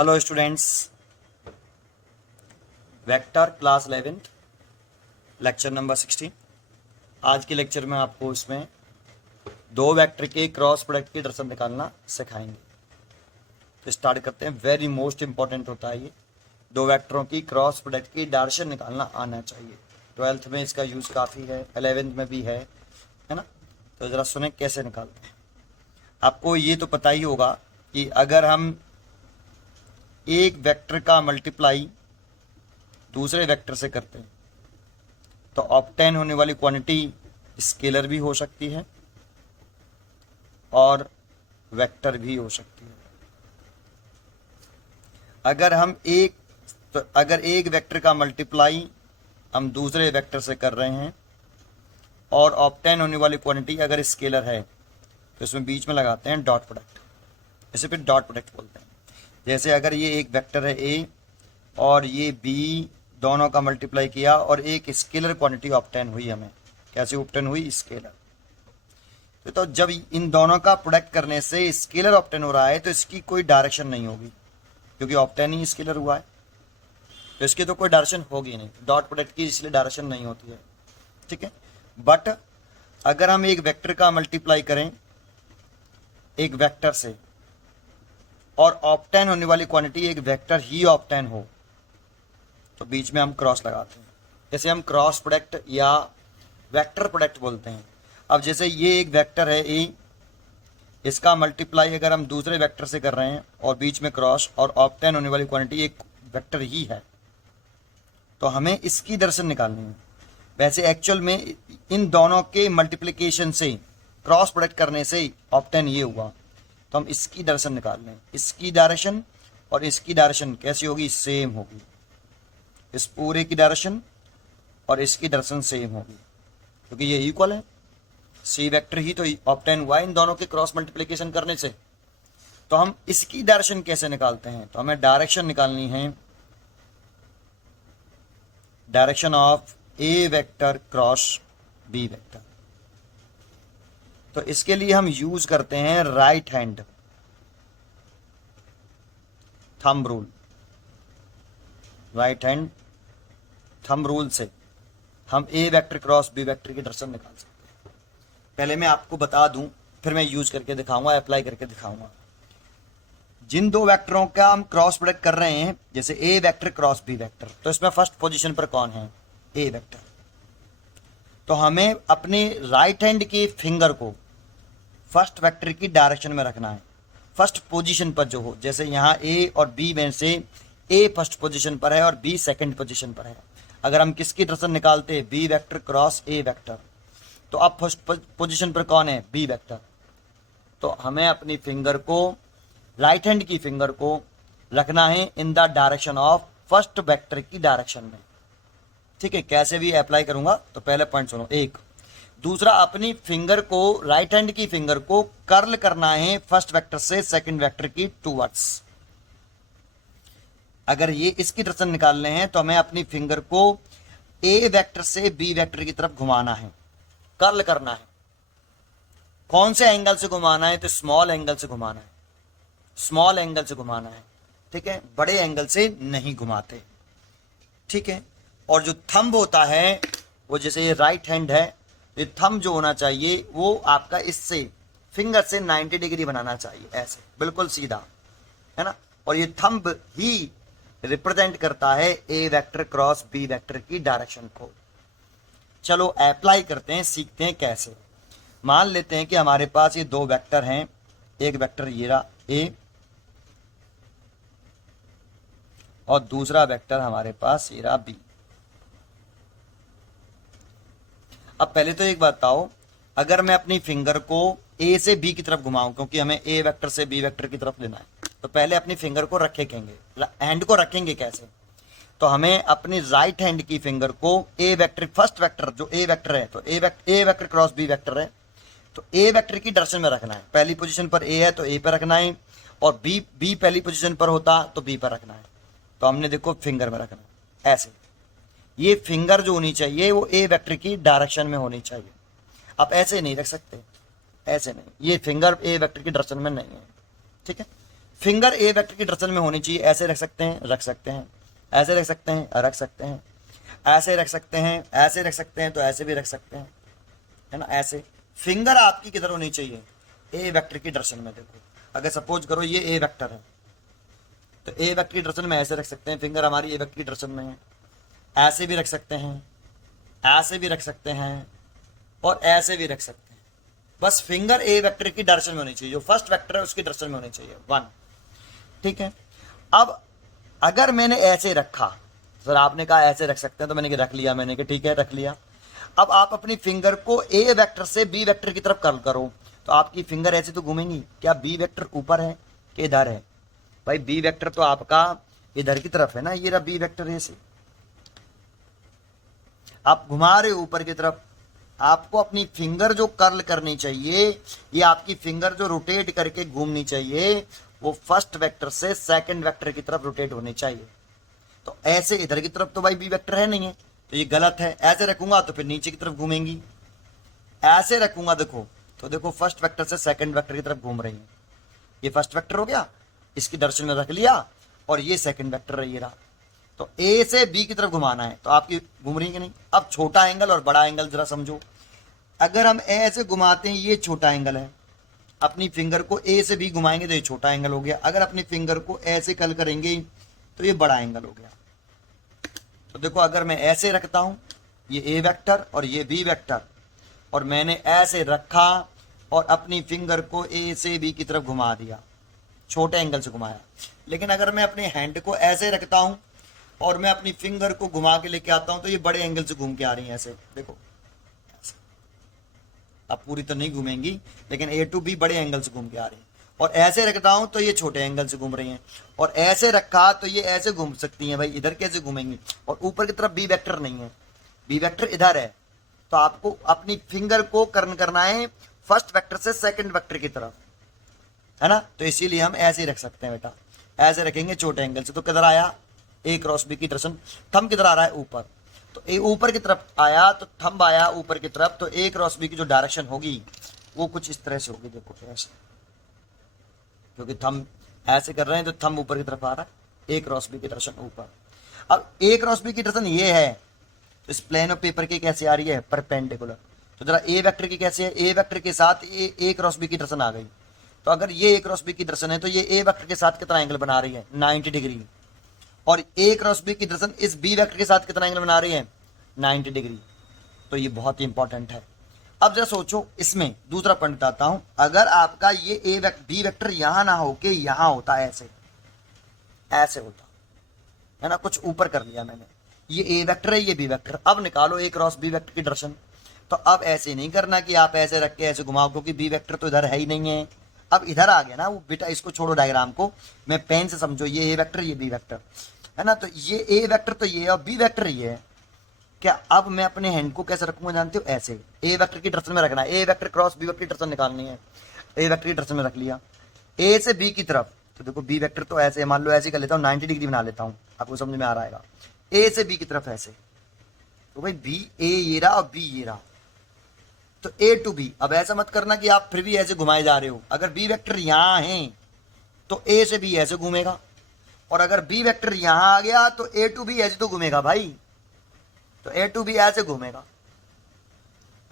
Hello students, vector class 11 lecture number 16। आज के lecture में आपको इसमें दो वेक्टर के क्रॉस प्रोडक्ट की दर्शन निकालना सिखाएंगे। तो स्टार्ट करते हैं। वेरी मोस्ट इंपॉर्टेंट होता है ये। दो वेक्टरों की क्रॉस प्रोडक्ट की डायरेक्शन निकालना आना चाहिए। 12th में इसका यूज़ काफ़ी है, 11th में भी है ना। तो ज़रा सुने कैसे निकालते हैं। आपको ये तो पता ही होगा कि अगर हम एक वेक्टर का मल्टीप्लाई दूसरे वेक्टर से करते हैं तो ऑब्टेन होने वाली क्वांटिटी स्केलर भी हो सकती है और वेक्टर भी हो सकती है। अगर एक वेक्टर का मल्टीप्लाई हम दूसरे वेक्टर से कर रहे हैं और ऑब्टेन होने वाली क्वांटिटी अगर स्केलर है तो इसमें बीच में लगाते हैं डॉट प्रोडक्ट। इसे फिर डॉट प्रोडक्ट बोलते हैं। जैसे अगर ये एक वेक्टर है ए और ये बी, दोनों का मल्टीप्लाई किया और एक स्केलर क्वांटिटी ऑब्टेन हुई। हमें कैसे ऑब्टेन हुई? स्केलर। तो जब इन दोनों का प्रोडक्ट करने से स्केलर ऑब्टेन हो रहा है तो इसकी कोई डायरेक्शन नहीं होगी, क्योंकि ऑब्टेन ही स्केलर हुआ है तो इसकी तो कोई डायरेक्शन होगी नहीं। डॉट प्रोडक्ट की इसलिए डायरेक्शन नहीं होती है, ठीक है। बट अगर हम एक वेक्टर का मल्टीप्लाई करें एक वेक्टर से और ऑब्टेन होने वाली क्वांटिटी एक वेक्टर ही ऑब्टेन हो तो बीच में हम क्रॉस लगाते हैं। जैसे हम क्रॉस प्रोडक्ट या वेक्टर प्रोडक्ट बोलते हैं। अब जैसे ये एक वेक्टर है ए, इसका मल्टीप्लाई अगर हम दूसरे वेक्टर से कर रहे हैं और बीच में क्रॉस और ऑब्टेन होने वाली क्वांटिटी एक वेक्टर ही है तो हमें इसकी डायरेक्शन निकालनी है। वैसे एक्चुअल में इन दोनों के मल्टीप्लिकेशन से क्रॉस प्रोडक्ट करने से ऑब्टेन ये हुआ तो हम इसकी डायरेक्शन निकाल लें। इसकी डायरेक्शन और इसकी डायरेक्शन कैसी होगी? सेम होगी। इस पूरे की डायरेक्शन और इसकी डायरेक्शन सेम होगी क्योंकि ये इक्वल है। सी वेक्टर ही तो ऑब्टेन हुआ इन दोनों के क्रॉस मल्टीप्लिकेशन करने से। तो हम इसकी डायरेक्शन कैसे निकालते हैं? तो हमें डायरेक्शन निकालनी है, direction of A vector cross B vector. तो इसके लिए हम यूज करते हैं right hand thumb rule. Right hand thumb rule से हम A vector cross B vector की डायरेक्शन निकाल सकते हैं। पहले मैं आपको बता दूं, फिर मैं यूज करके दिखाऊंगा, अप्लाई करके दिखाऊंगा। जिन दो वेक्टरों का हम क्रॉस प्रोडक्ट कर रहे हैं, जैसे ए वेक्टर क्रॉस बी वेक्टर, तो इसमें फर्स्ट पोजीशन पर कौन है? ए वेक्टर। तो हमें अपने राइट हैंड के फिंगर को फर्स्ट वेक्टर की डायरेक्शन में रखना है, फर्स्ट पोजीशन पर जो हो। जैसे यहाँ ए और बी में से ए फर्स्ट पोजीशन पर है और बी सेकंड पोजीशन पर है। अगर हम किसकी डायरेक्शन निकालते हैं? B vector cross A vector, तो अब फर्स्ट पोजीशन पर कौन है? B vector. तो हमें अपनी फिंगर को, राइट हैंड की फिंगर को रखना है in the direction of first vector की डायरेक्शन में, ठीक है। कैसे भी अप्लाई करूंगा तो पहले पॉइंट सुनो। एक दूसरा, अपनी फिंगर को, राइट हैंड की फिंगर को कर्ल करना है फर्स्ट वेक्टर से सेकंड वेक्टर की टूवर्ड्स। अगर ये इसकी डायरेक्शन निकालने हैं तो हमें अपनी फिंगर को ए वेक्टर से बी वेक्टर की तरफ घुमाना है, कर्ल करना है। कौन से एंगल से घुमाना है? तो स्मॉल एंगल से घुमाना है, स्मॉल एंगल से घुमाना है, ठीक है। बड़े एंगल से नहीं घुमाते, ठीक है। और जो थंब होता है वो, जैसे ये राइट हैंड है, ये थंब जो होना चाहिए वो आपका इससे फिंगर से 90 डिग्री बनाना चाहिए, ऐसे बिल्कुल सीधा, है ना। और ये थंब ही रिप्रेजेंट करता है ए वेक्टर क्रॉस बी वेक्टर की डायरेक्शन को। चलो अप्लाई करते हैं, सीखते हैं कैसे। मान लेते हैं कि हमारे पास ये दो वेक्टर हैं। एक वेक्टर ये रहा ए और दूसरा वेक्टर हमारे पास ये रहा बी। अब पहले तो एक बात बताओ, अगर मैं अपनी फिंगर को ए से बी की तरफ घुमाऊं, क्योंकि हमें ए वेक्टर से बी वेक्टर की तरफ लेना है, तो पहले अपनी फिंगर को रखेंगे। हैंड को रखेंगे कैसे? तो हमें अपनी राइट हैंड की फिंगर को ए वेक्टर, फर्स्ट वेक्टर जो ए वेक्टर है, तो ए वेक्टर क्रॉस बी वेक्टर है, तो ए वेक्टर की डायरेक्शन में रखना है। पहली पोजीशन पर ए है तो ए पर रखना है, और बी पहली पोजीशन पर होता तो बी पर रखना है। तो हमने देखो फिंगर में रखना है ऐसे। ये फिंगर जो होनी चाहिए वो ए वेक्टर की डायरेक्शन में होनी चाहिए। आप ऐसे नहीं रख सकते, ऐसे नहीं, ये फिंगर ए वेक्टर की डायरेक्शन में नहीं है, ठीक है। फिंगर ए वेक्टर की डायरेक्शन में होनी चाहिए। ऐसे रख सकते हैं, रख सकते हैं, ऐसे रख सकते हैं, रख सकते हैं, ऐसे रख सकते हैं, ऐसे रख सकते हैं, तो ऐसे भी रख सकते हैं, है ना। ऐसे फिंगर आपकी किधर होनी चाहिए, ए वेक्टर की डायरेक्शन में। देखो अगर सपोज करो ये ए वेक्टर है, तो ए वेक्टर की डायरेक्शन में ऐसे रख सकते हैं, फिंगर हमारी ए वेक्टर की डायरेक्शन में है। ऐसे भी रख सकते हैं, ऐसे भी रख सकते हैं, और ऐसे भी रख सकते हैं। बस फिंगर ए वेक्टर की डायरेक्शन में होनी चाहिए, जो फर्स्ट वेक्टर है उसकी डायरेक्शन में होनी चाहिए, 1। ठीक है। अब अगर मैंने ऐसे रखा, सर आपने कहा ऐसे रख सकते हैं, तो मैंने रख लिया, मैंने कहा ठीक है रख लिया। अब आप अपनी फिंगर को ए वेक्टर से बी वेक्टर की तरफ कर्ल करो, तो आपकी फिंगर ऐसे तो घूमेंगी। क्या बी वेक्टर ऊपर है कि इधर है? भाई बी वेक्टर तो आपका इधर की तरफ है ना, ये रहा बी वेक्टर ऐसे। आप घुमा रहे हो ऊपर की तरफ, आपको अपनी फिंगर जो कर्ल करनी चाहिए, ये आपकी फिंगर जो रोटेट करके घूमनी चाहिए, वो फर्स्ट वेक्टर से सेकंड वेक्टर की तरफ रोटेट होनी चाहिए। तो ऐसे इधर की तरफ तो भाई बी वेक्टर है नहीं है, तो ये गलत है। ऐसे रखूंगा तो फिर नीचे की तरफ घूमेंगी, ऐसे रखूंगा देखो, तो देखो फर्स्ट वेक्टर से सेकंड वेक्टर की तरफ घूम रही है। ये फर्स्ट वेक्टर हो गया, इसकी डायरेक्शन में रख लिया, और ये सेकंड वेक्टर रही रहा। तो ए से बी की तरफ घुमाना है, तो आपकी घूम रही है कि नहीं। अब छोटा एंगल और बड़ा एंगल जरा समझो। अगर हम ऐसे घुमाते हैं, ये छोटा एंगल है, अपनी फिंगर को ए से बी घुमाएंगे तो ये छोटा एंगल हो गया। अगर अपनी फिंगर को ऐसे कर्ल करेंगे तो ये बड़ा एंगल हो गया। तो देखो अगर मैं ऐसे रखता हूं, ये ए वेक्टर और ये बी वेक्टर, और मैंने ऐसे रखा और अपनी फिंगर को ए से बी की तरफ घुमा दिया, छोटे एंगल से घुमाया। लेकिन अगर मैं अपने हैंड को ऐसे रखता हूं और मैं अपनी फिंगर को घुमा के लेके आता हूं, तो ये बड़े एंगल से घूम के आ रही है ऐसे। देखो अब पूरी तो नहीं घूमेंगी, लेकिन ए टू बी बड़े एंगल से घूम के आ रही है। और ऐसे रखता हूं तो ये छोटे एंगल से घूम रही हैं, और ऐसे रखा तो ये ऐसे घूम सकती हैं। भाई इधर कैसे घूमेंगी? और ऊपर की तरफ बी वेक्टर नहीं है, बी वेक्टर इधर है, तो आपको अपनी फिंगर को कर्न करना है फर्स्ट वेक्टर से सेकंड वेक्टर की तरफ, है ना। तो इसीलिए हम ऐसे ही रख सकते हैं बेटा, ऐसे रखेंगे छोटे एंगल से। तो किधर आया, ए क्रॉस बी की डायरेक्शन। थंब किधर आ रहा है, ऊपर, तो ए ऊपर की तरफ आया, तो थंब आया ऊपर की तरफ, तो ए क्रॉस बी की जो डायरेक्शन होगी वो कुछ इस तरह से होगी। देखो ऐसे, क्योंकि थंब ऐसे कर रहे हैं तो थंब ऊपर की तरफ आ रहा है, ए क्रॉस बी की डायरेक्शन ऊपर। अब ए क्रॉस बी की डायरेक्शन ये है, तो इस प्लेन ऑफ पेपर की कैसे आ रही है, परपेंडिकुलर। तो जरा ए वेक्टर की कैसे है, ए वेक्टर के साथ ए क्रॉस बी की डायरेक्शन आ गई। तो अगर ये ए क्रॉस बी की डायरेक्शन है, तो ये ए वेक्टर के साथ कितना एंगल बना रही है, 90 डिग्री। और ए क्रॉस बी की डायरेक्शन इस बी वेक्टर के साथ कितना एंगल बना रही है, 90 डिग्री। तो ये बहुत ही इंपॉर्टेंट है। अब जरा सोचो, इसमें दूसरा पॉइंट बताता हूं। अगर आपका ये बी वेक्टर यहां ना हो के यहां होता, ऐसे ऐसे होता, है ना, कुछ ऊपर कर लिया मैंने, ये ए वेक्टर है, ये बी वेक्टर। अब निकालो ए क्रॉस बी वेक्टर की डायरेक्शन। तो अब ऐसे नहीं करना कि आप ऐसे रख के ऐसे घुमाओ, क्योंकि बी वेक्टर तो इधर है ही नहीं है। अब इधर आ गया ना वो बेटा, इसको छोड़ो डायग्राम को, मैं पेन से समझो, ये ए वेक्टर ये बी वेक्टर है ना। तो ये ए वेक्टर तो ये है और बी वेक्टर ये है। क्या अब मैं अपने हैंड को कैसे रखूंगा जानते हो, ऐसे ए वेक्टर की डायरेक्शन में रखना है। ए वेक्टर क्रॉस बी वेक्टर की डायरेक्शन निकालनी है, ए वेक्टर की डायरेक्शन में रख लिया, ए से बी की तरफ। तो देखो बी वेक्टर तो ऐसे, मान लो ऐसे कर लेता हूँ, 90 डिग्री बना लेता हूँ, आपको समझ में आ रहा है। ए से बी की तरफ ऐसे, तो भाई बी ए ये रहा और बी ये रहा, तो ए टू बी। अब ऐसा मत करना कि आप फिर भी ऐसे घुमाए जा रहे हो। अगर बी वेक्टर यहां है तो ए से बी ऐसे घूमेगा, और अगर बी वेक्टर यहां आ गया तो ए टू बी ऐसे तो घूमेगा भाई, तो ए टू बी ऐसे घूमेगा।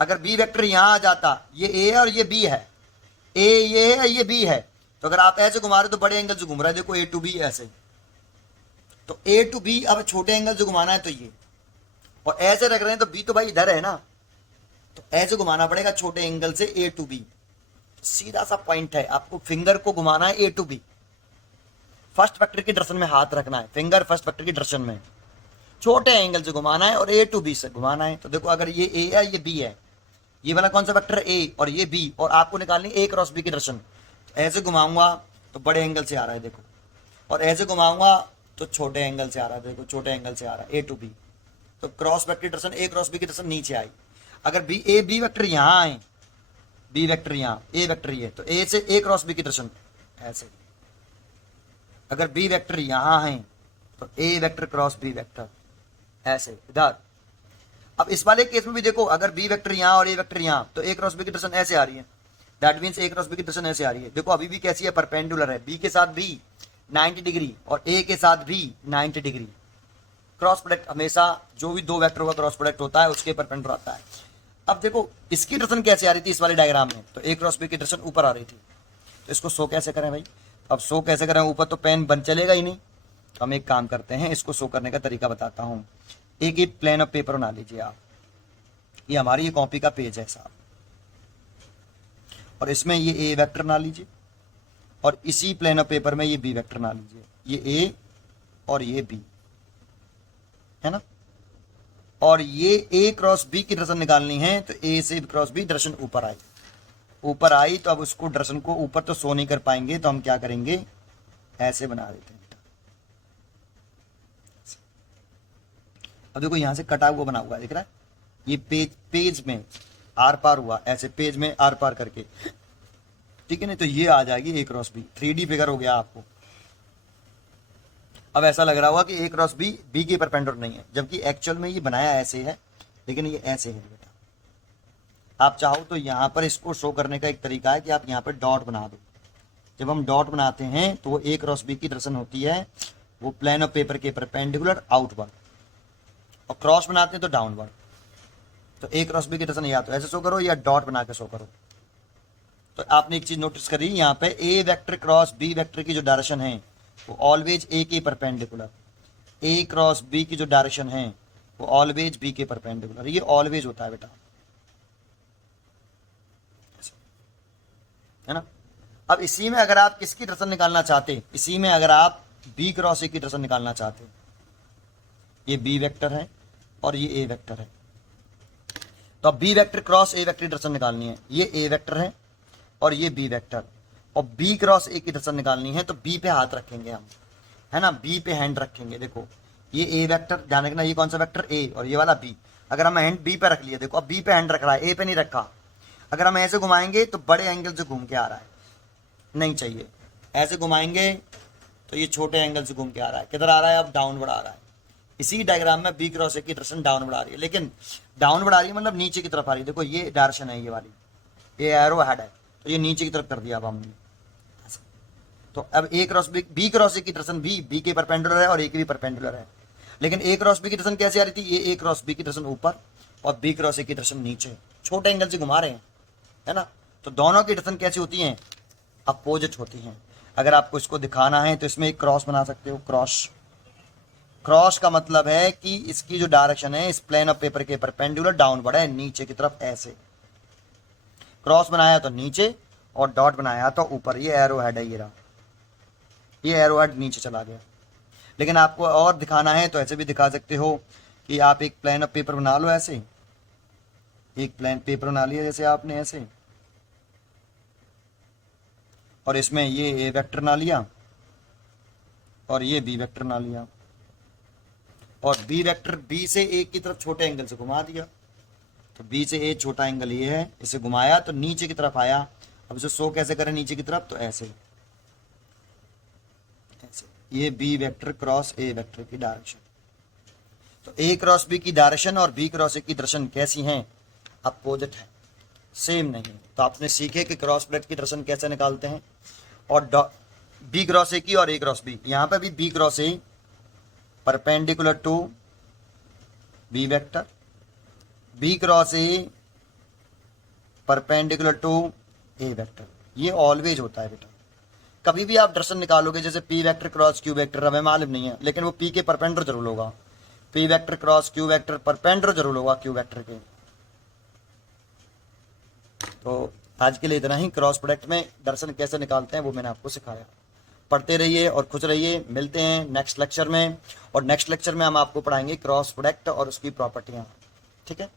अगर बी वेक्टर यहां आ जाता, ये ए है और ये बी है, ए ये है ये बी है, तो अगर आप ऐसे घुमा रहे हो तो बड़े एंगल से घूम रहा है, देखो ए टू बी ऐसे। तो ए टू बी अब छोटे एंगल से घुमाना है तो ये, और ऐसे रख रहे हैं तो बी तो भाई इधर है ना, तो ऐसे घुमाना पड़ेगा छोटे एंगल से ए टू बी। सीधा सा पॉइंट है, आपको फिंगर को घुमाना है ए टू बी, फर्स्ट वेक्टर की डायरेक्शन में हाथ रखना है, फिंगर फर्स्ट वेक्टर की डायरेक्शन में छोटे एंगल से घुमाना है और ए टू बी से घुमाना है। तो देखो अगर ये ए है ये बी है, ये वाला कौन सा वेक्टर ए और ये बी, और आपको निकालनी ए क्रॉस बी की डायरेक्शन। तो ऐसे घुमाऊंगा तो बड़े एंगल से आ रहा है देखो, और ऐसे घुमाऊंगा तो छोटे एंगल से आ रहा है, देखो छोटे एंगल से आ रहा है ए टू बी। तो क्रॉस वेक्टर की डायरेक्शन ए क्रॉस बी की डायरेक्शन नीचे आई। अगर बी ए बी वेक्टर यहाँ आए, बी वेक्टर यहाँ, ए वेक्टर ये, तो ए से ए क्रॉस बी की डायरेक्शन ऐसे। अगर बी वेक्टर यहाँ है तो ए वेक्टर क्रॉस बी वेक्टर ऐसे इधर। अब इस वाले केस में भी देखो, अगर बी वेक्टर यहाँ और ए वेक्टर यहाँ, तो ए क्रॉस बी की डायरेक्शन ऐसे आ रही है, that means A cross B की डायरेक्शन ऐसे आ रही है। देखो अभी भी कैसी है, परपेंडिकुलर है, बी के साथ भी 90 डिग्री और ए के साथ भी 90 डिग्री। क्रॉस प्रोडक्ट हमेशा जो भी दो वेक्टर का क्रॉस प्रोडक्ट होता है उसके परपेंडिकुलर आता है। अब देखो इसकी डायरेक्शन कैसे आ रही थी इस वाले डायग्राम में, तो ए क्रॉस बी की डायरेक्शन ऊपर आ रही थी, तो इसको शो कैसे करें भाई। अब शो कैसे करें, ऊपर तो पेन बंद चलेगा ही नहीं, तो हम एक काम करते हैं, इसको शो करने का तरीका बताता हूँ। एक प्लेन ऑफ पेपर बना लीजिए आप, ये हमारी ये कॉपी का पेज है साहब, और इसमें ये ए वेक्टर बना लीजिए और इसी प्लेन ऑफ पेपर में ये बी वेक्टर बना लीजिए। ये ए और ये बी है ना, और ये ए क्रॉस बी की डायरेक्शन निकालनी है, तो ए से क्रॉस बी डायरेक्शन ऊपर आई, तो अब उसको डायरेक्शन को ऊपर तो शो नहीं कर पाएंगे, तो हम क्या करेंगे, ऐसे बना देते हैं। अब देखो यहां से कटा हुआ बना हुआ है, दिख रहा है, ये पेज में आर पार हुआ, ऐसे पेज में आर पार करके, ठीक है ना, तो ये आ जाएगी ए क्रॉस बी। 3D फिगर हो गया आपको। अब ऐसा लग रहा होगा कि ए क्रॉस बी बी के परपेंडिकुलर नहीं है, जबकि एक्चुअल में ये बनाया ऐसे है, लेकिन ये ऐसे है बेटा। आप चाहो तो यहाँ पर इसको शो करने का एक तरीका है कि आप यहाँ पर डॉट बना दो। जब हम डॉट बनाते हैं तो वो ए क्रॉस बी की डायरेक्शन होती है, वो प्लेन ऑफ पेपर के परपेंडिकुलर आउटवर्ड, और क्रॉस बनाते हैं तो डाउनवर्ड। तो ए क्रॉस बी की डायरेक्शन या तो ऐसे शो करो या डॉट बना के शो करो। तो आपने एक चीज नोटिस करी, यहाँ पे ए वेक्टर क्रॉस बी वेक्टर की जो डायरेक्शन है वो ऑलवेज ए के परपेंडिकुलर, ए क्रॉस बी की जो डायरेक्शन है वो ऑलवेज बी के परपेंडिकुलर, ये ऑलवेज होता है बेटा, है ना। अब इसी में अगर आप किसकी डायरेक्शन निकालना चाहते, इसी में अगर आप बी क्रॉस ए की डायरेक्शन निकालना चाहते, ये बी वेक्टर है और ये ए वेक्टर है, तो अब B vector cross A vector की डायरेक्शन निकालनी है, ये ए वेक्टर है और ये बी वेक्टर, और बी क्रॉस ए की डायरेक्शन निकालनी है, तो बी पे हाथ रखेंगे हम, है ना, बी पे हैंड रखेंगे। देखो ये ए वेक्टर, ध्यान रखना ये कौन सा वेक्टर ए, और ये वाला बी। अगर हम हैंड बी पे रख लिया, देखो अब बी पे हैंड रख रहा है, ए पे नहीं रखा। अगर हम ऐसे घुमाएंगे तो बड़े एंगल से घूम के आ रहा है, नहीं चाहिए। ऐसे घुमाएंगे तो ये छोटे एंगल से घूम के आ रहा है, किधर आ रहा है, अब डाउनवर्ड आ रहा है। इसी डायग्राम में बी क्रॉस ए की डायरेक्शन डाउनवर्ड आ रही है, लेकिन डाउनवर्ड आ रही है मतलब नीचे की तरफ आ रही है। देखो ये डायरेक्शन है, ये वाली, ये एरो हेड है, तो ये नीचे की तरफ कर दिया अब हमने। तो अब ए क्रॉस बी क्रॉस ए की डायरेक्शन भी बी के परपेंडिकुलर है और ए के भी परपेंडिकुलर है, लेकिन ए क्रॉस बी की डायरेक्शन कैसे आ रही थी, ये ए क्रॉस बी की डायरेक्शन ऊपर और बी क्रॉस ए की डायरेक्शन नीचे, छोटे एंगल से घुमा रहे हैं, है ना। तो दोनों की डायरेक्शन कैसी होती हैं, अपोजिट होती हैं। अगर आपको इसको दिखाना है तो इसमें एक क्रॉस बना सकते हो, क्रॉस। क्रॉस का मतलब है कि इसकी जो डायरेक्शन है इस प्लेन ऑफ पेपर के परपेंडिकुलर डाउनवर्ड है, नीचे की तरफ ऐसे। क्रॉस बनाया तो नीचे और डॉट बनाया तो ऊपर, ये एरो हेड है, ये रहा, ये एरो हेड नीचे चला गया। लेकिन आपको और दिखाना है तो ऐसे भी दिखा सकते हो कि आप एक प्लेन ऑफ पेपर बना लो, ऐसे एक प्लेन पेपर बना लिया जैसे आपने ऐसे, और इसमें ये ए वेक्टर बना लिया और ये बी वेक्टर बना लिया, और बी वेक्टर बी से ए की तरफ छोटे एंगल से घुमा दिया, तो बी से ए छोटा एंगल ये है, इसे घुमाया तो नीचे की तरफ आया। अब इसे शो कैसे करें नीचे की तरफ, तो ऐसे ऐसे, ये B vector cross A vector की डायरेक्शन। तो ए क्रॉस बी की डायरेक्शन और बी क्रॉस ए की डायरेक्शन कैसी हैं, अपोजिट है, सेम नहीं। तो आपने सीखे कि क्रॉस प्रोडक्ट की डायरेक्शन कैसे निकालते हैं, और बी क्रॉस ए की और ए क्रॉस बी, यहाँ पे भी B cross A perpendicular to B vector, B cross A perpendicular to A vector, ये ऑलवेज होता है बेटा। कभी भी आप डायरेक्शन निकालोगे जैसे P vector cross Q vector, हमें मालूम नहीं है, लेकिन वो पी के परपेंडिकुलर जरूर होगा, P vector cross Q vector perpendicular जरूर होगा क्यू वेक्टर के। तो आज के लिए इतना ही। क्रॉस प्रोडक्ट में डायरेक्शन कैसे निकालते हैं वो मैंने आपको सिखाया। पढ़ते रहिए और खुश रहिए। मिलते हैं नेक्स्ट लेक्चर में, और नेक्स्ट लेक्चर में हम आपको पढ़ाएंगे क्रॉस प्रोडक्ट और उसकी प्रॉपर्टियाँ। ठीक है।